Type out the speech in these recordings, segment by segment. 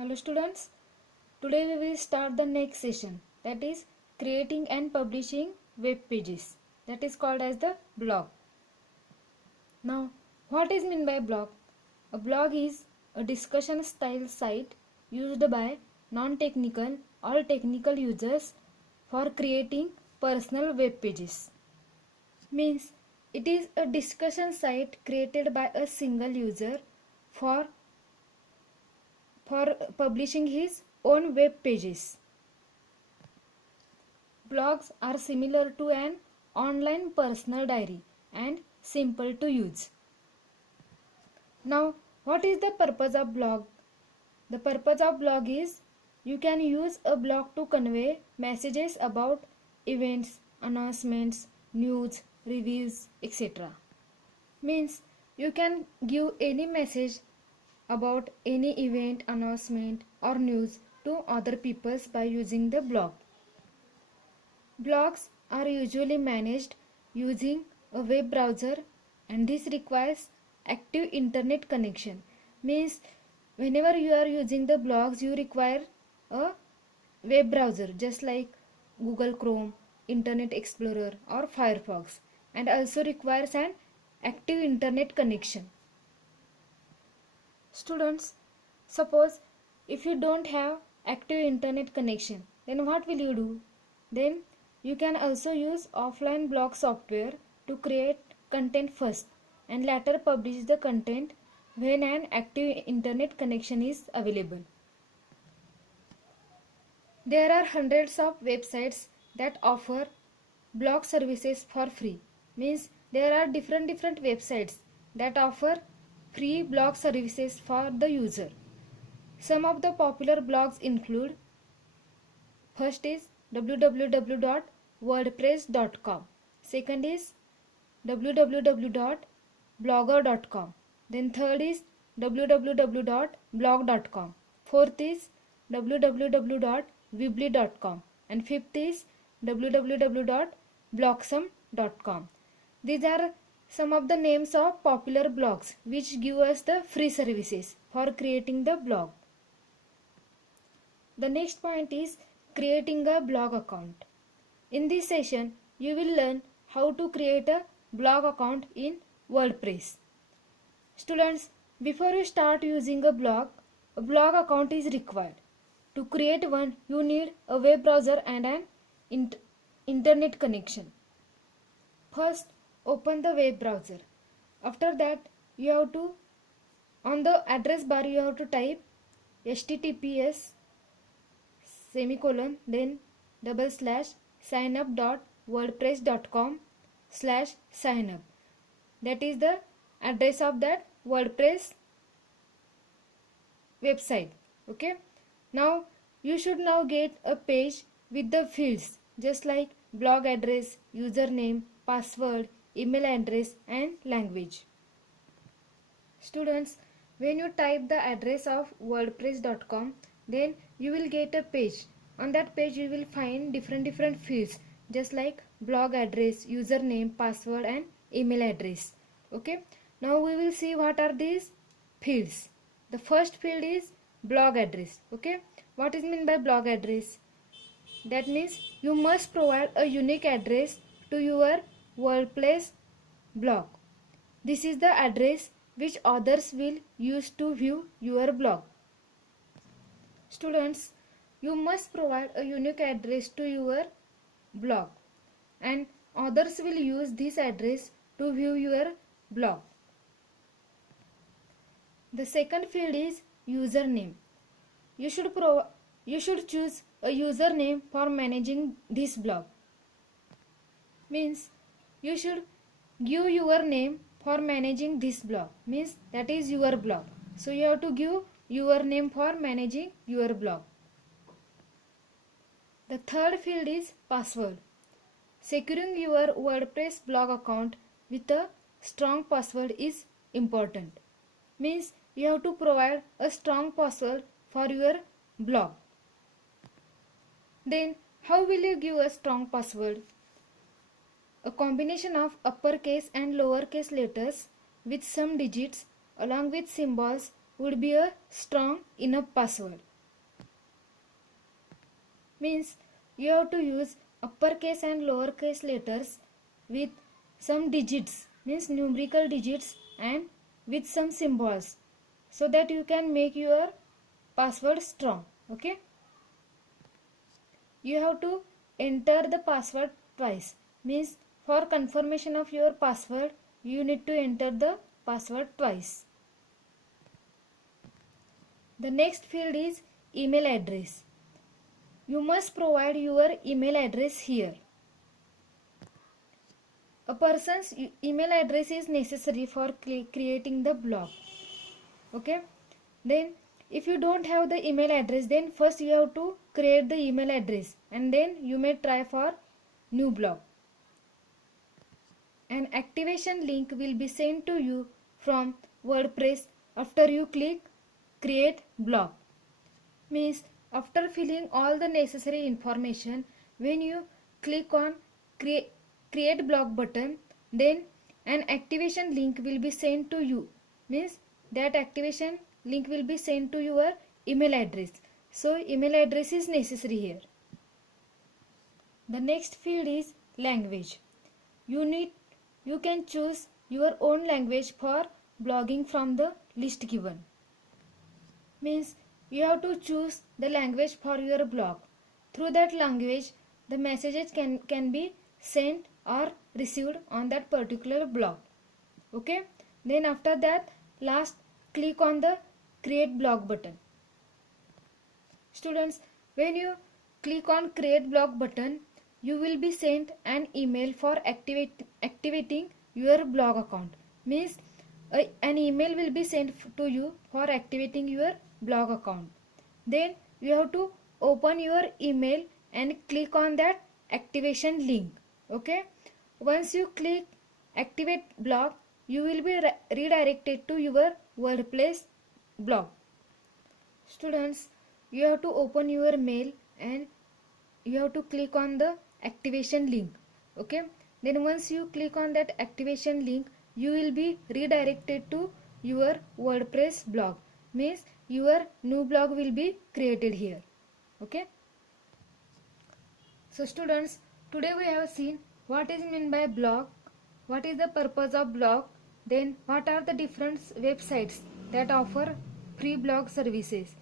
Hello students, today we will start the next session, that is creating and publishing web pages, that is called as the blog. Now what is meant by blog? A blog is a discussion style site used by non-technical or technical users for creating personal web pages. Means it is a discussion site created by a single user for publishing his own web pages. Blogs are similar to an online personal diary and simple to use. Now, what is the purpose of blog? The purpose of blog is you can use a blog to convey messages about events, announcements, news, reviews, etc. Means you can give any message about any event, announcement or news to other people by using the blog. Blogs are usually managed using a web browser and this requires active internet connection. Means whenever you are using the blogs you require a web browser just like Google Chrome, Internet Explorer or Firefox, and also requires an active internet connection. Students, suppose if you don't have active internet connection, then what will you do? Then you can also use offline blog software to create content first and later publish the content when an active internet connection is available. There are hundreds of websites that offer blog services for free. Means there are different websites that offer free blog services for the user. Some of the popular blogs include: first is www.wordpress.com, second is www.blogger.com, then third is www.blog.com, fourth is www.weebly.com, and fifth is www.blogsome.com. These are some of the names of popular blogs which give us the free services for creating the blog. The next point is creating a blog account. In this session, you will learn how to create a blog account in WordPress. Students, before you start using a blog account is required. To create one, you need a web browser and an internet connection. First, open the web browser. After that, you have to, on the address bar, you have to type https then /signup.wordpress.com/signup. That is the address of that WordPress website. Okay. Now you should now get a page with the fields just like blog address, username, password, email address and language. Students, when you type the address of wordpress.com, then you will get a page. On that page you will find different fields just like blog address, username, password and email address. Okay. Now we will see what are these fields. The first field is blog address. Okay. What is meant by blog address? That means you must provide a unique address to your WordPress blog. This is the address which others will use to view your blog. Students, you must provide a unique address to your blog and others will use this address to view your blog. The second field is username. You should choose a username for managing this blog. Means you should give your name for managing this blog. Means that is your blog. So you have to give your name for managing your blog. The third field is password. Securing your WordPress blog account with a strong password is important. Means you have to provide a strong password for your blog. Then how will you give a strong password? A combination of uppercase and lowercase letters with some digits along with symbols would be a strong enough password. Means you have to use uppercase and lowercase letters with some digits, means numerical digits, and with some symbols, so that you can make your password strong. Okay, you have to enter the password twice, means for confirmation of your password you need to enter the password twice. The next field is email address. You must provide your email address here. A person's email address is necessary for creating the blog. Okay, then if you don't have the email address, then first you have to create the email address and then you may try for new blog. An activation link will be sent to you from WordPress after you click create blog. Means after filling all the necessary information, when you click on create blog button, then an activation link will be sent to you. Means that activation link will be sent to your email address. So email address is necessary here. The next field is language. You can choose your own language for blogging from the list given. Means you have to choose the language for your blog. Through that language, the messages can be sent or received on that particular blog. Okay, then after that, last click on the create blog button. Students, when you click on create blog button, you will be sent an email for activating your blog account. Means an email will be sent to you for activating your blog account. Then you have to open your email and click on that activation link. Okay, once you click activate blog, you will be redirected to your WordPress blog. Students, you have to open your mail and you have to click on the activation link. Okay, then once you click on that activation link, you will be redirected to your WordPress blog. Means your new blog will be created here. Okay, so students, today we have seen what is meant by blog, what is the purpose of blog, then what are the different websites that offer free blog services,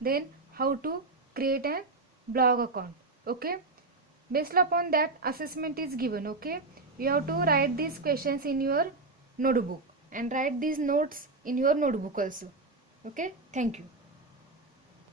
then how to create a blog account. Okay, based upon that assessment is given. Okay, you have to write these questions in your notebook and write these notes in your notebook also. Okay, thank you.